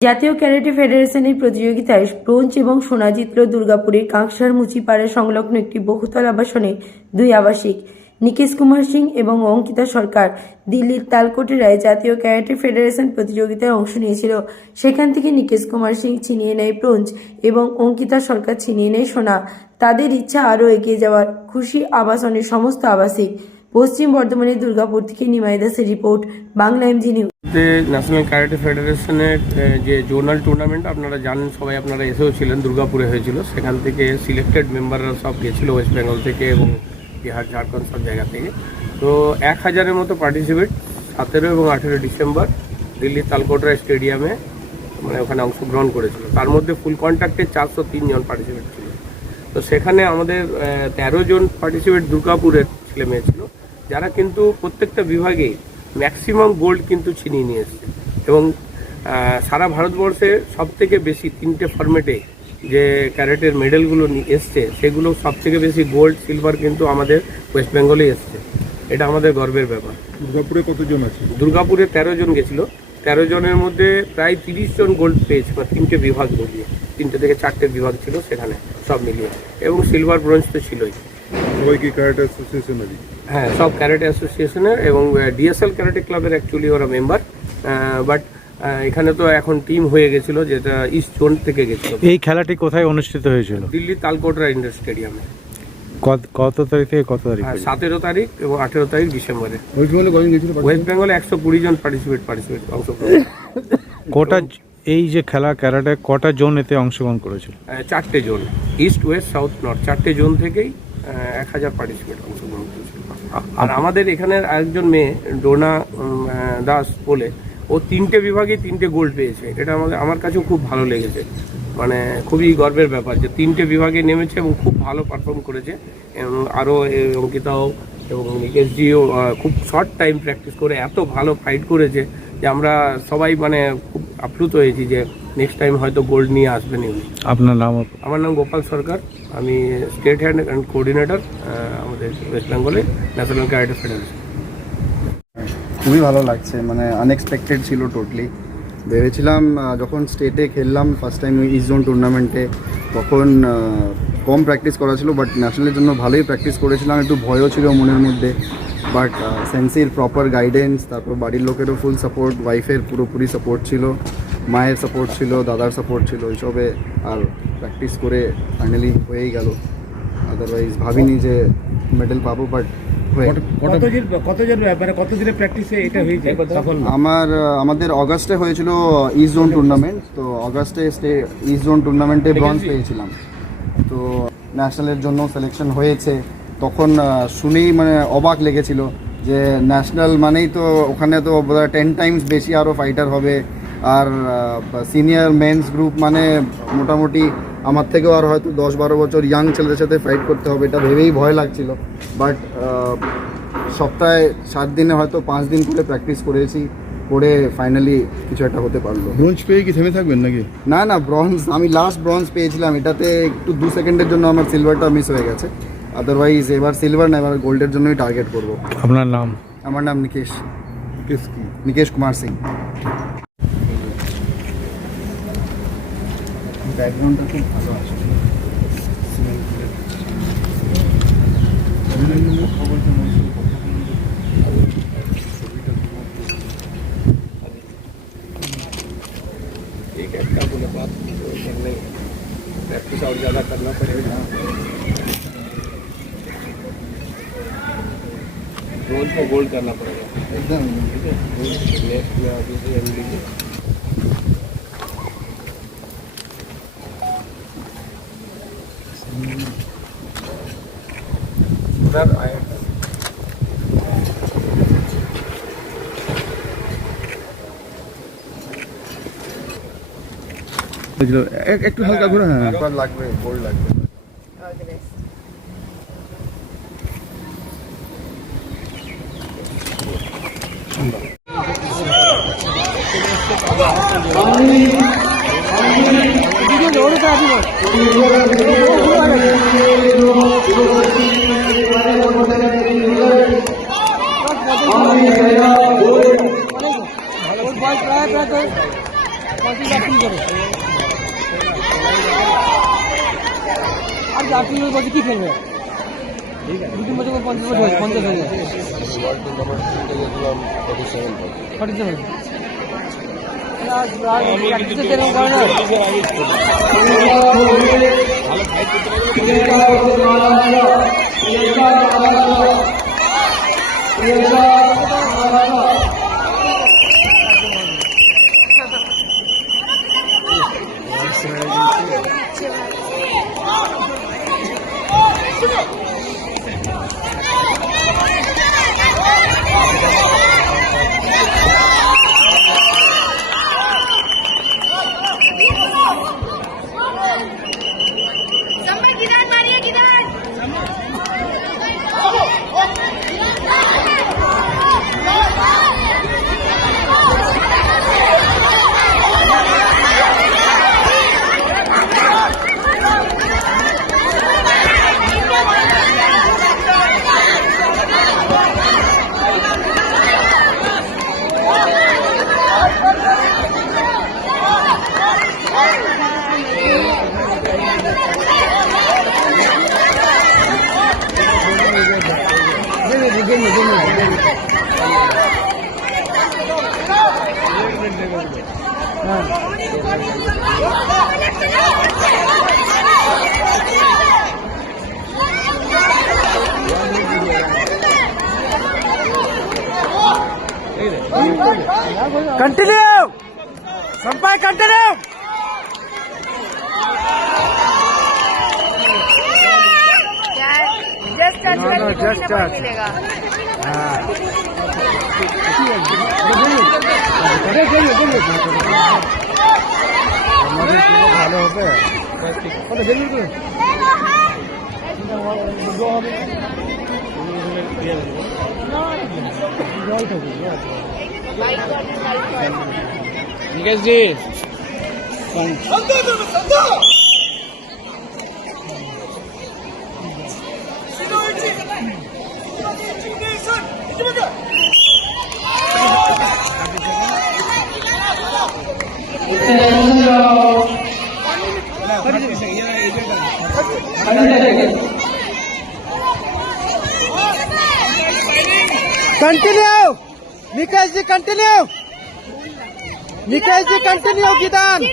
জাতীয় ক্যারাটে ফেডারেশনের প্রতিযোগিতায় ব্রোঞ্জ এবং সোনা জিতল দুর্গাপুরের কাঁকসার মুচিপাড়া সংলগ্ন একটি বহুতল আবাসনে দুই আবাসিক, নিকেশ কুমার সিং এবং অঙ্কিতা সরকার দিল্লির তালকোটেরায় জাতীয় ক্যারাটে ফেডারেশন প্রতিযোগিতায় অংশ নিয়েছিল। সেখান থেকে নিকেশ কুমার সিং ছিনিয়ে নেয় ব্রোঞ্জ এবং অঙ্কিতা সরকার ছিনিয়ে নেয় সোনা। তাদের ইচ্ছা আরও এগিয়ে যাওয়ার খুশি আবাসনের সমস্ত আবাসিক পশ্চিম বর্ধমানের দুর্গাপুর থেকে নিমাই দাসের report, Bangla MG news national karate ফেডারেশনের যে জোনাল টুর্নামেন্ট, আপনারা জানেন, সবাই আপনারা এসেও ছিলেন, দুর্গাপুরে হয়েছিল। সেখান থেকে সিলেক্টেড মেম্বাররা সব গেছিল ওয়েস্ট বেঙ্গল থেকে এবং বিহার, ঝাড়খণ্ড সব জায়গা থেকে। তো এক হাজারের মতো পার্টিসিপেট, সতেরো এবং আঠেরো ডিসেম্বর দিল্লির তালকোটরা স্টেডিয়ামে মানে ওখানে অংশগ্রহণ করেছিল। তার মধ্যে ফুল কন্ট্যাক্টে চারশো তিনজন পার্টিসিপেট ছিল। তো সেখানে আমাদের তেরো জন পার্টিসিপেট দুর্গাপুরের ছেলে মেয়ে ছিল। যারা কিন্তু প্রত্যেকটা বিভাগে ম্যাক্সিমাম গোল্ড কিন্তু ছিনিয়ে নিয়ে এসছে। এবং সারা ভারতবর্ষে সব থেকে বেশি তিনটে ফর্মেটে যে ক্যারেটের মেডেলগুলো নি- এসছে সেগুলো সব থেকে বেশি গোল্ড সিলভার কিন্তু আমাদের ওয়েস্ট বেঙ্গলে এসছে। এটা আমাদের গর্বের ব্যাপার। দুর্গাপুরে কতজন আছে? দুর্গাপুরে তেরো জন গেছিল। তেরো জনের মধ্যে প্রায় তিরিশ জন গোল্ড পেয়েছে বা তিনটে বিভাগ মিলিয়ে। তিনটে থেকে চারটে বিভাগ ছিল সেখানে সব মিলিয়ে। এবং সিলভার ব্রোঞ্জ তো ছিলই। সবাই কি ক্যারাটে অ্যাসোসিয়েশনেরই হ্যাঁ সব ক্যারেটে অ্যাসোসিয়েশনের এবং ডিএসএল ক্যারেটে ক্লাবের অ্যাকচুয়ালি ওরা মেম্বার বাট এখানে তো এখন টিম হয়ে গেছিল যেটা ইস্ট জোন থেকে গেছিল। এই খেলাটি কোথায় অনুষ্ঠিত হয়েছিল? দিল্লি তালকোটরা ইন্ডোর স্টেডিয়ামে কত- কত তারিখ থেকে কত তারিখ? সতেরো তারিখ এবং আঠেরো তারিখ ডিসেম্বরে। ওয়েস্ট বেঙ্গলে একশো কুড়ি জন পার্টিসিপেট পার্টিসিপেট অংশগ্রহণ। কোটা এই যে খেলা ক্যারাটে কটা জোন এতে অংশগ্রহণ করেছিল? চারটে zone east west south north চারটে জোন থেকেই এক হাজার পার্টিসিপেট অংশগ্রহণ। করেছিল আর আমাদের এখানের আরেকজন মেয়ে, ডোনা দাস বলে, ও তিনটে বিভাগে তিনটে গোল্ড পেয়েছে। এটা আমাদের, আমার কাছেও খুব ভালো লেগেছে। মানে খুবই গর্বের ব্যাপার যে তিনটে বিভাগে নেমেছে এবং খুব ভালো পারফর্ম করেছে। এবং আরও অঙ্কিতাও এবং নিকেশজিও খুব শর্ট টাইম প্র্যাকটিস করে এত ভালো ফাইট করেছে যে আমরা সবাই মানে খুব আপ্লুত হয়েছি যে নেক্সট টাইম হয়তো গোল্ড নিয়ে আসবেন উনি আপনার নাম? আমার নাম গোপাল সরকার। আমি স্টেট হ্যান্ড অ্যান্ড কোঅর্ডিনেটর আমাদের ওয়েস্ট বেঙ্গলে ন্যাশনাল ক্যারাটে ফেডারেশন খুবই ভালো লাগছে মানে আনএক্সপেক্টেড ছিল টোটালি ভেবেছিলাম যখন স্টেটে খেললাম ফার্স্ট টাইম ইস্ট জোন টুর্নামেন্টে তখন কম প্র্যাকটিস করা ছিল বাট ন্যাশনালের জন্য ভালোই প্র্যাকটিস করেছিলাম। একটু ভয়ও ছিল মনের মধ্যে বাট সেন্সির প্রপার গাইডেন্স তারপর বাড়ির লোকেরও ফুল সাপোর্ট ওয়াইফের পুরোপুরি সাপোর্ট ছিল। মায়ের সাপোর্ট ছিল দাদার সাপোর্ট ছিল এইসবে আর প্র্যাকটিস করে ফাইনালি হয়েই গেল। আদারওয়াইজ ভাবিনি যে মেডেল পাবো বাট হয়ে গেল। কতদিন কতদিন মানে সফল আমার আমাদের অগাস্টে হয়েছিল ইস্ট জোন টুর্নামেন্ট তো অগাস্টে স্টে ইস্ট জোন টুর্নামেন্টে ব্রঞ্জ পেয়েছিলাম। তো ন্যাশনালের জন্য সিলেকশন হয়েছে। তখন শুনেই মানে অবাক লেগেছিল যে ন্যাশনাল মানেই তো ওখানে তো টেন টাইমস বেশি আরও ফাইটার হবে। আর সিনিয়র মেন্স গ্রুপ মানে মোটামুটি আমার থেকেও আর হয়তো দশ বারো বছর ইয়াং ছেলেদের সাথে ফাইট করতে হবে এটা ভেবেই ভয় লাগছিল। বাট সপ্তাহে সাত দিনে হয়তো পাঁচ দিন করে প্র্যাকটিস করেছি করে ফাইনালি কিছু একটা হতে পারল। ব্রোঞ্জ পেয়ে কি থেমে থাকবেন নাকি? না না ব্রঞ্জ আমি লাস্ট ব্রঞ্জ পেয়েছিলাম এটাতে একটু দু সেকেন্ডের জন্য আমার সিলভারটা মিস হয়ে গেছে। আদারওয়াইজ এবার সিলভার না এবার গোল্ডের জন্যই টার্গেট করব। আপনার নাম? আমার নাম নিকেশ। কেস কি? নিকেশ কুমার সিং। ব্যাকগ্রাউন্ডটা খুব ভালো আছে एक है क्या बोले बात तो करने प्रैक्टिस और ज़्यादा करना पड़ेगा रोज को गोल्ड करना पड़ेगा एकदम ठीक है नेक्स्ट में अभी से एम স্যার একটু হালকা ঘুরে হ্যাঁ লাগবে গোল্ড লাগবে আর আপনি বলছে কি খেলবে দুটি বছর পঞ্চাশ বছর পঞ্চাশ হাজার Somebody कंटिन्यू संपाय कंटिन्यू जस्ट जस्ट मिलेगा আমাদের ভালো হবে ঠিক আছে continue Nikesh ji continue Nikesh ji continue गिदान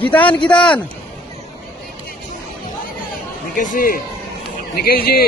गिदान गीतान निकेश जी निकेश जी